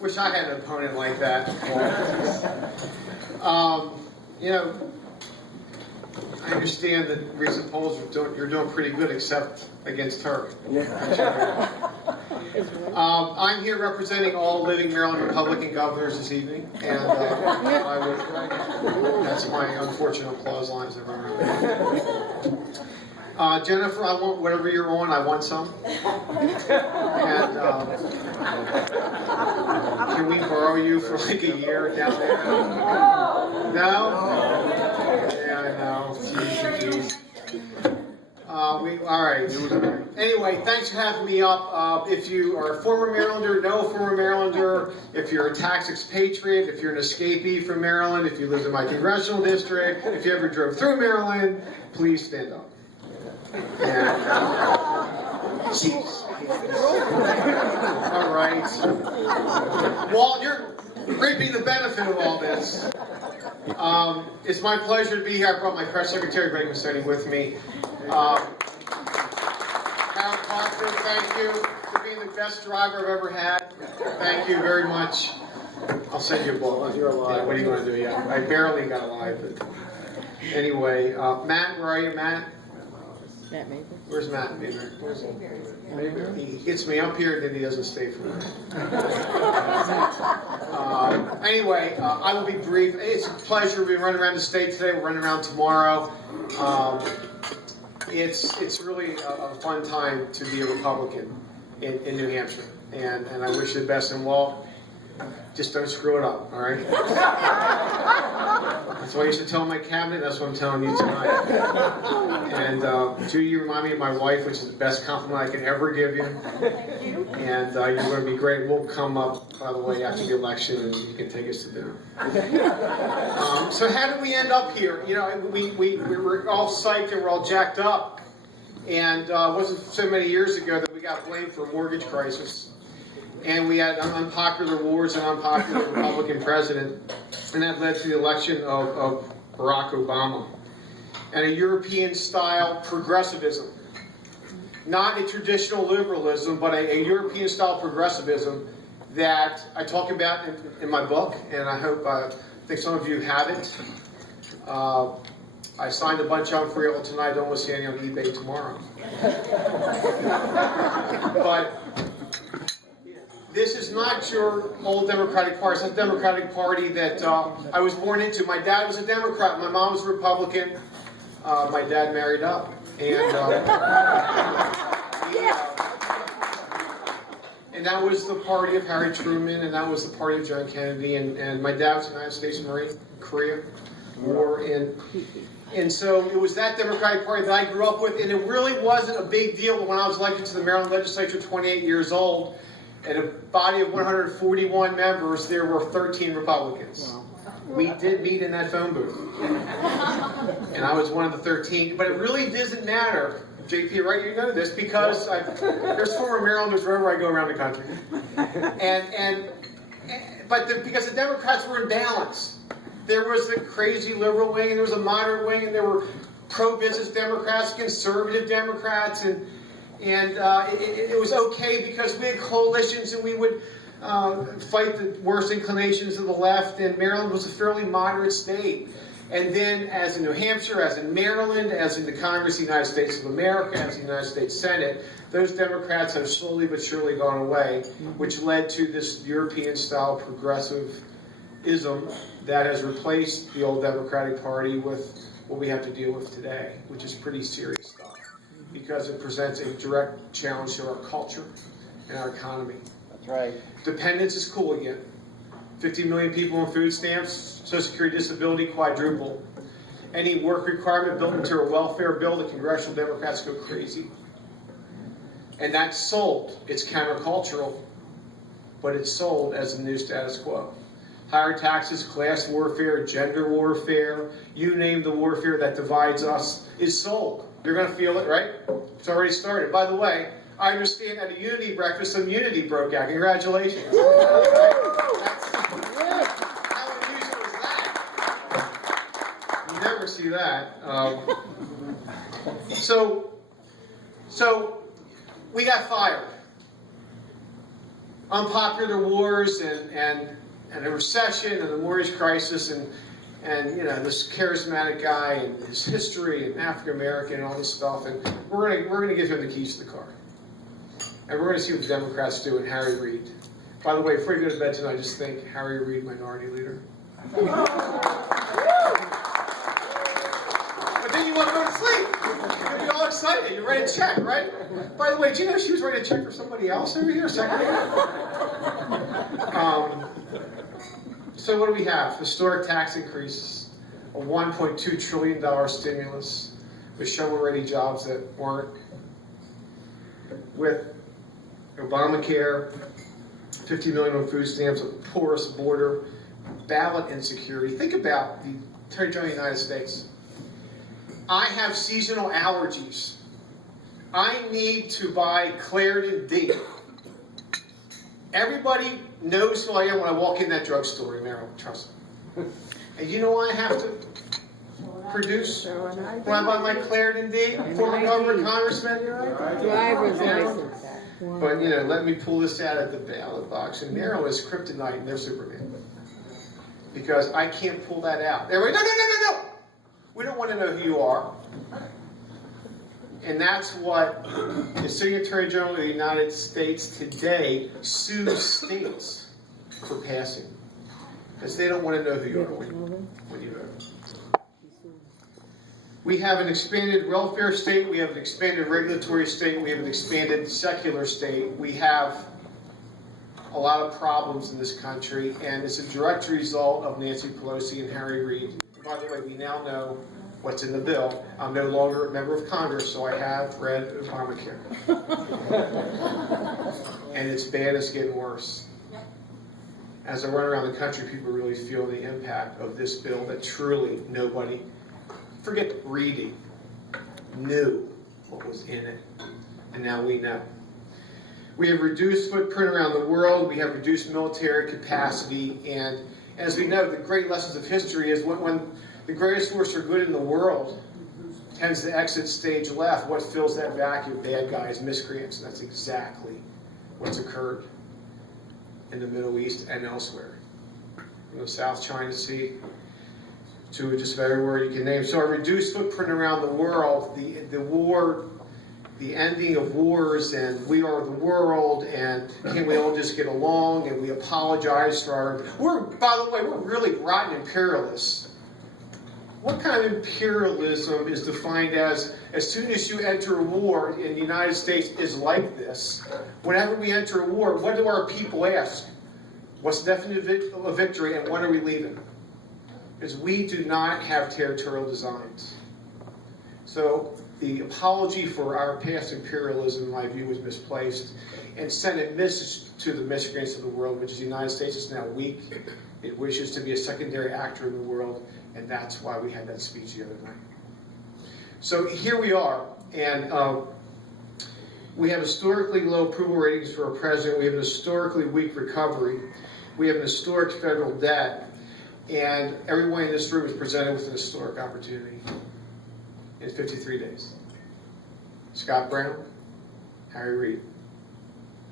Wish I had an opponent like that. You know, I understand that recent polls you're doing pretty good, except against her. I'm here representing all living Maryland Republican governors this evening, and that's my unfortunate applause lines. Jennifer, I want whatever you're on, I want some. And can we borrow you for like a year down there? No? Yeah, I know. Jeez. All right. Anyway, thanks for having me up. If you are a former Marylander, know a former Marylander, if you're a tax expatriate, if you're an escapee from Maryland, if you live in my congressional district, if you ever drove through Maryland, please stand up. Jeez. All right. Walt, you're reaping the benefit of all this. It's my pleasure to be here. I brought my press secretary, Greg Massoni, with me. Harold Parker, thank you for being the best driver I've ever had. Thank you very much. I'll send you a book. You're alive. Yeah, what are you going to do? Yeah, I barely got alive. But anyway, Matt, where are you, Matt? Matt Maver. Where's Matt Maver? Where's he? He gets me up here, then he doesn't stay for me. Anyway, I will be brief. It's a pleasure to be running around the state today. We're running around tomorrow. It's really a fun time to be a Republican in New Hampshire, and I wish you the best. And Walt, just don't screw it up, all right? That's what I used to tell my cabinet. That's what I'm telling you tonight. And Judy, you remind me of my wife, which is the best compliment I can ever give you. Thank you. And you're going to be great. We'll come up, by the way, after the election, and you can take us to dinner. So how did we end up here? You know, we were all psyched and we're all jacked up. And it wasn't so many years ago that we got blamed for a mortgage crisis. And we had unpopular wars and unpopular Republican president. And that led to the election of Barack Obama. And a European-style progressivism. Not a traditional liberalism, but a European-style progressivism that I talk about in my book. And I think some of you have it. I signed a bunch of them for you tonight. I don't want to see any on eBay tomorrow. But this is not your old Democratic Party. It's a Democratic Party that I was born into. My dad was a Democrat. My mom was a Republican. My dad married up. And and that was the party of Harry Truman, and that was the party of John Kennedy. And my dad was in the United States Marine, Korea War. And so it was that Democratic Party that I grew up with. And it really wasn't a big deal when I was elected to the Maryland legislature, 28 years old. And a body of 141 members, there were 13 Republicans. Wow. We did meet in that phone booth. And I was one of the 13. But it really doesn't matter, JP, right? You know this, because there's former Marylanders wherever I go around the country. Because the Democrats were in balance. There was the crazy liberal wing, and there was a moderate wing, and there were pro-business Democrats, conservative Democrats, and it was okay because we had coalitions and we would fight the worst inclinations of the left, and Maryland was a fairly moderate state. And then, as in New Hampshire, as in Maryland, as in the Congress of the United States of America, as the United States Senate, those Democrats have slowly but surely gone away, which led to this European-style progressivism that has replaced the old Democratic Party with what we have to deal with today, which is pretty serious stuff, because it presents a direct challenge to our culture and our economy. That's right. Dependence is cool again. 50 million people on food stamps, Social Security disability quadruple. Any work requirement built into a welfare bill, the congressional Democrats go crazy. And that's sold. It's countercultural, but it's sold as the new status quo. Higher taxes, class warfare, gender warfare, you name the warfare that divides us, is sold. You're going to feel it, right? It's already started. By the way, I understand at a Unity breakfast, some Unity broke out. Congratulations. How unusual is that? You never see that. So we got fired. unpopular wars and a recession and the mortgage crisis and this charismatic guy and his history and African American and all this stuff, and we're gonna give him the keys to the car, and we're gonna see what the Democrats do and Harry Reid. By the way, before you go to bed tonight, just think Harry Reid, Minority Leader. But then you want to go to sleep. You'll be all excited. You're ready to check, right? By the way, do you know she was ready to check for somebody else over here a second ago? So what do we have? Historic tax increases, a $1.2 trillion stimulus with shovel-ready jobs that weren't, with Obamacare, 50 million on food stamps, a porous border, ballot insecurity. Think about the Attorney General of the United States. I have seasonal allergies. I need to buy Claritin D. Everybody knows who I am when I walk in that drugstore in Maryland, trust me. And you know why I have to produce when I buy my Claritin D? Former governor, congressman. Driver's license. But let me pull this out of the ballot box. And Maryland is kryptonite and they're Superman. Because I can't pull that out. Everybody, no. We don't want to know who you are. And that's what the Sitting Attorney General of the United States today sues states for passing. Because they don't want to know who you are when you vote. We have an expanded welfare state, we have an expanded regulatory state, we have an expanded secular state. We have a lot of problems in this country, and it's a direct result of Nancy Pelosi and Harry Reid. By the way, we now know what's in the bill. I'm no longer a member of Congress, so I have read Obamacare. And it's bad, it's getting worse. As I run around the country, people really feel the impact of this bill that truly nobody, forget reading, knew what was in it. And now we know. We have reduced footprint around the world, we have reduced military capacity, and as we know, the great lessons of history is when the greatest force for good in the world tends to exit stage left, what fills that vacuum? Bad guys, miscreants. And that's exactly what's occurred in the Middle East and elsewhere. From the South China Sea to just about everywhere you can name. So our reduced footprint around the world, the war, the ending of wars, and we are the world, and can we all just get along, and we apologize for by the way, we're really rotten imperialists. What kind of imperialism is defined as soon as you enter a war in the United States is like this? Whenever we enter a war, what do our people ask? What's the definition of victory, and when are we leaving? Because we do not have territorial designs. So the apology for our past imperialism, in my view, was misplaced and sent a message to the miscreants of the world, which is the United States is now weak. It wishes to be a secondary actor in the world, and that's why we had that speech the other night. So here we are, and we have historically low approval ratings for our president. We have an historically weak recovery. We have an historic federal debt, and everyone in this room is presented with an historic opportunity in 53 days. Scott Brown, Harry Reid,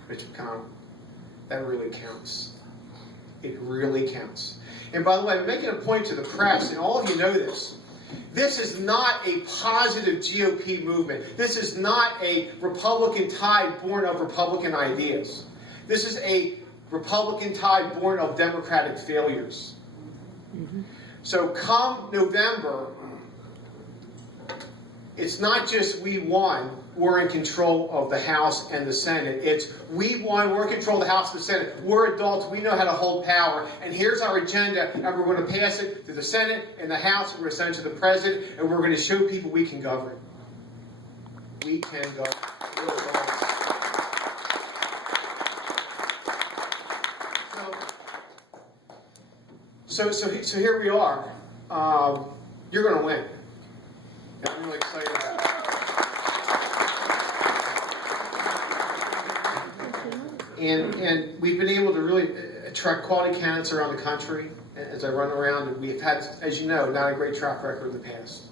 Mitch McConnell. That really counts. It really counts. And by the way, I'm making a point to the press, and all of you know this. This is not a positive GOP movement. This is not a Republican tide born of Republican ideas. This is a Republican tide born of Democratic failures. Mm-hmm. So come November, it's not just we won, we're in control of the House and the Senate. It's we won, we're in control of the House and the Senate. We're adults, we know how to hold power, and here's our agenda, and we're going to pass it to the Senate and the House, and we're going to send it to the President, and we're going to show people we can govern. We can govern. So here we are. You're going to win. I'm really excited about it. And we've been able to really attract quality candidates around the country as I run around. And we've had, as you know, not a great track record in the past.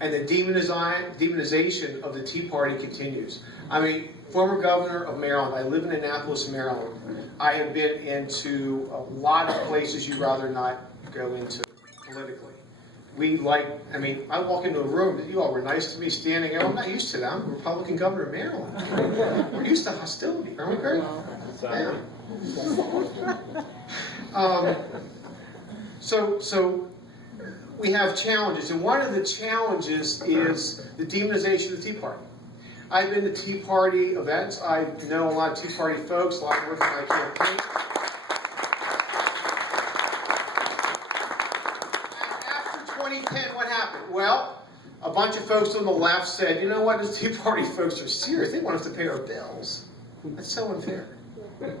And the demonization of the Tea Party continues. I mean, former governor of Maryland. I live in Annapolis, Maryland. I have been into a lot of places you'd rather not go into politically. I walk into a room, you all were nice to me standing there. I'm not used to that. I'm a Republican governor of Maryland. We're used to hostility, aren't we, Kurt? Yeah. So we have challenges, and one of the challenges is the demonization of the Tea Party. I've been to Tea Party events. I know a lot of Tea Party folks, a lot of work in my campaign. After 2010, what happened? Well, a bunch of folks on the left said, you know what, these Tea Party folks are serious. They want us to pay our bills. That's so unfair. And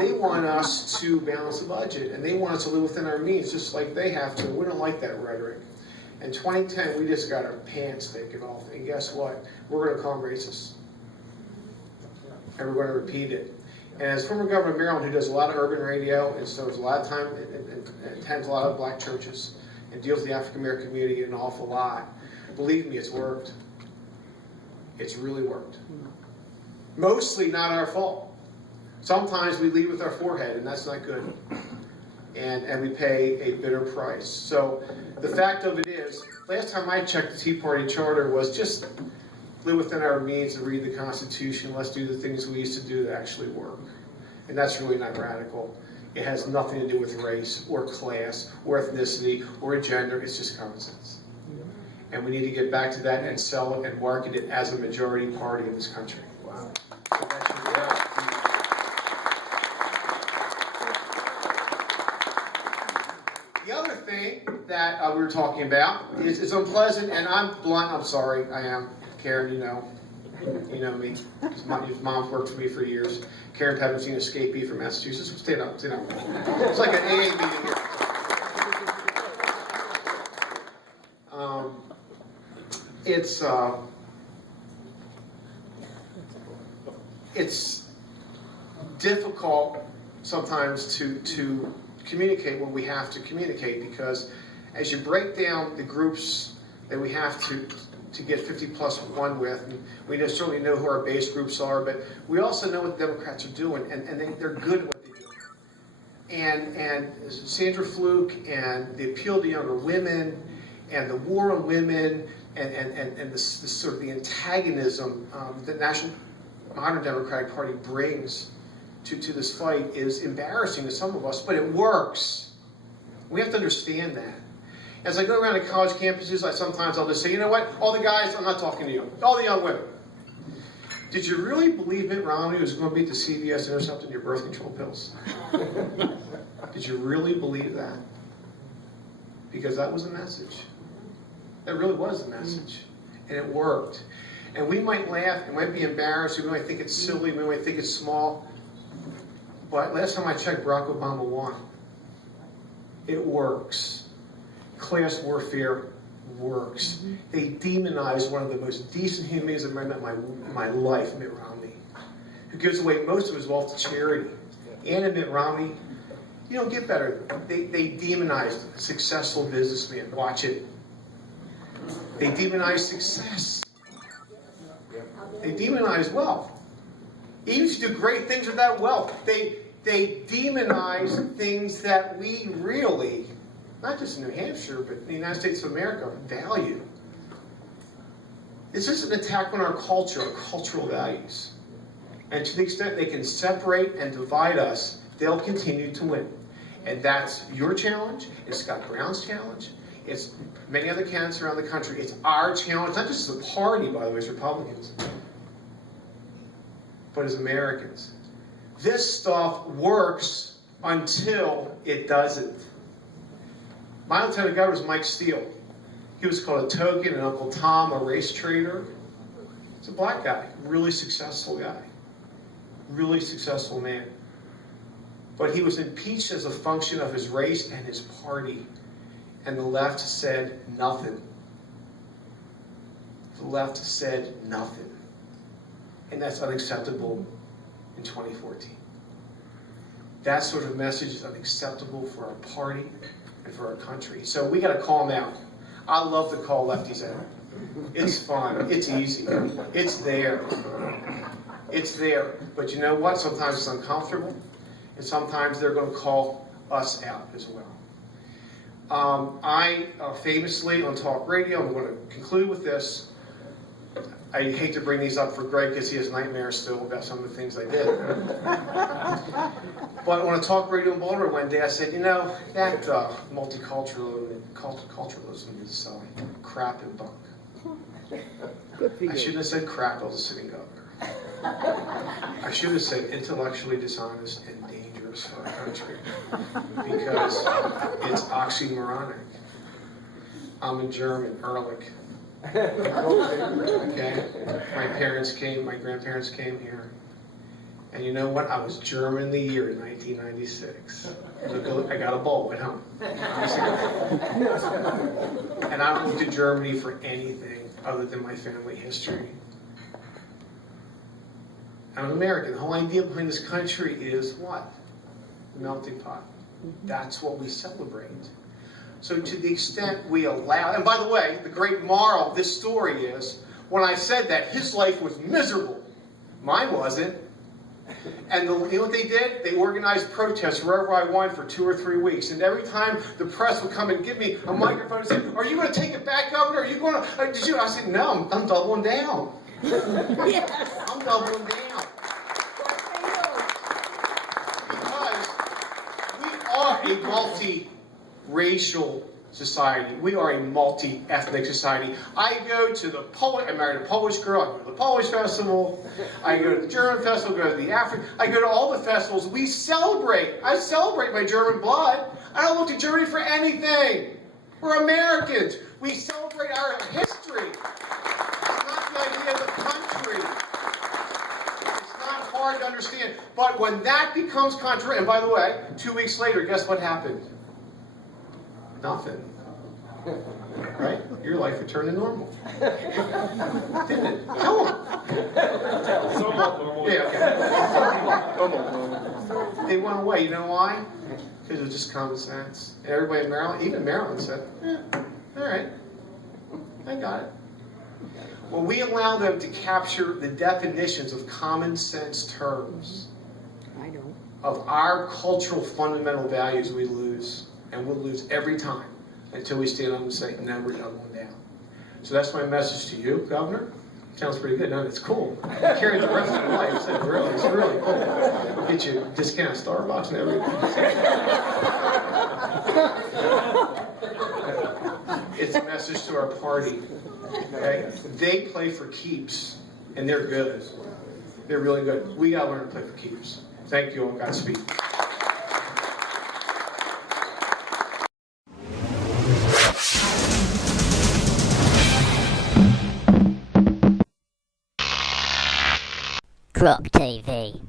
they want us to balance the budget, and they want us to live within our means, just like they have to. We don't like that rhetoric. In 2010, we just got our pants taken off, and guess what? We're going to call them racist. And we're going to repeat it. And as former governor of Maryland, who does a lot of urban radio, and so there's a lot of time, and attends a lot of black churches, and deals with the African American community an awful lot, believe me, it's worked. It's really worked. Mostly not our fault. Sometimes we lead with our forehead, and that's not good. And we pay a bitter price. So the fact of it is, last time I checked the Tea Party charter was just live within our means and read the Constitution. Let's do the things we used to do that actually work. And that's really not radical. It has nothing to do with race or class or ethnicity or gender. It's just common sense. And we need to get back to that and sell it and market it as a majority party in this country. Wow. So that should be out. The other thing that we were talking about is it's unpleasant, and I'm blunt. I'm sorry. I am. Karen, you know me. His mom's worked for me for years. Karen Havenstein, escapee from Massachusetts. Stand up. It's like an AA meeting here. It's difficult sometimes to communicate what we have to communicate, because as you break down the groups that we have to get 50+1 with, and we certainly know who our base groups are, but we also know what the Democrats are doing, and they're good at what they do. And Sandra Fluke and the appeal to younger women and the war on women and this sort of the antagonism that the National Modern Democratic Party brings to this fight is embarrassing to some of us, but it works. We have to understand that. As I go around to college campuses, I'll just say, you know what, all the guys, I'm not talking to you, all the young women. Did you really believe Mitt Romney was going to beat the CVS intercepting your birth control pills? Did you really believe that? Because that was the message. That really was the message. And it worked. And we might laugh, and might be embarrassed, we might think it's silly, we might think it's small. But last time I checked, Barack Obama won. It works. Class warfare works. They demonized one of the most decent humans I've ever met in my life, Mitt Romney, who gives away most of his wealth to charity. And Mitt Romney, you don't get better. They demonized a successful businessman. Watch it. They demonize success. They demonize wealth. Even if you do great things with that wealth, they demonize things that we really, not just in New Hampshire, but in the United States of America, value. This is an attack on our culture, our cultural values. And to the extent they can separate and divide us, they'll continue to win. And that's your challenge. It's Scott Brown's challenge. It's many other candidates around the country. It's our challenge, not just as a party, by the way, as Republicans, but as Americans. This stuff works until it doesn't. My lieutenant governor is Mike Steele. He was called a token, and Uncle Tom, a race trader. He's a black guy, really successful guy, really successful man. But he was impeached as a function of his race and his party. And the left said nothing. The left said nothing. And that's unacceptable in 2014. That sort of message is unacceptable for our party and for our country. So we got to call them out. I love to call lefties out. It's fun. It's easy. It's there. It's there. But you know what? Sometimes it's uncomfortable. And sometimes they're going to call us out as well. I famously on talk radio, I'm going to conclude with this. I hate to bring these up for Greg because he has nightmares still about some of the things I did. But on a talk radio in Baltimore one day, I said, you know, that multiculturalism is crap and bunk. Good for you. I shouldn't have said crackle to sitting governor. I should have said intellectually dishonest and dangerous for our country because it's oxymoronic. I'm a German, Ehrlich. Okay? My grandparents came here. And you know what? I was German the year in 1996. Look, I got a bulb at home. And I don't look to Germany for anything other than my family history. I'm American. The whole idea behind this country is what? The melting pot. That's what we celebrate. So to the extent we allow, and by the way, the great moral of this story is, when I said that, his life was miserable. Mine wasn't. And you know what they did? They organized protests wherever I went for 2 or 3 weeks. And every time the press would come and give me a microphone and say, are you going to take it back, Governor? Are you going to, did you? I said, no, I'm doubling down. Yes. I'm doubling down. Because we are a multi-racial society. We are a multi-ethnic society. I go to the I married a Polish girl, I go to the Polish festival, I go to the German festival, go to the African, I go to all the festivals. We celebrate. I celebrate my German blood. I don't look to Germany for anything. We're Americans. We celebrate our history. It's not the idea of the country. It's not hard to understand. But when that becomes contrary, and by the way, 2 weeks later, guess what happened? Nothing. Right? Your life returned to normal. Didn't it? Tell them. Somewhat normal. Yeah, okay. They went away. You know why? Because it was just common sense. And everybody in Maryland, even Maryland, said, all right, I got it. Well, we allow them to capture the definitions of common sense terms. I don't. Of our cultural fundamental values, we lose. And we'll lose every time until we stand up and say, no, we're doubling down. So that's my message to you, Governor. Sounds pretty good. No, it's cool. Carry the rest of your life. It's really cool. We'll get you a discount at Starbucks and everything. It's a message to our party. Okay? They play for keeps, and they're good. They're really good. We got to learn to play for keeps. Thank you, and Godspeed. Croc TV.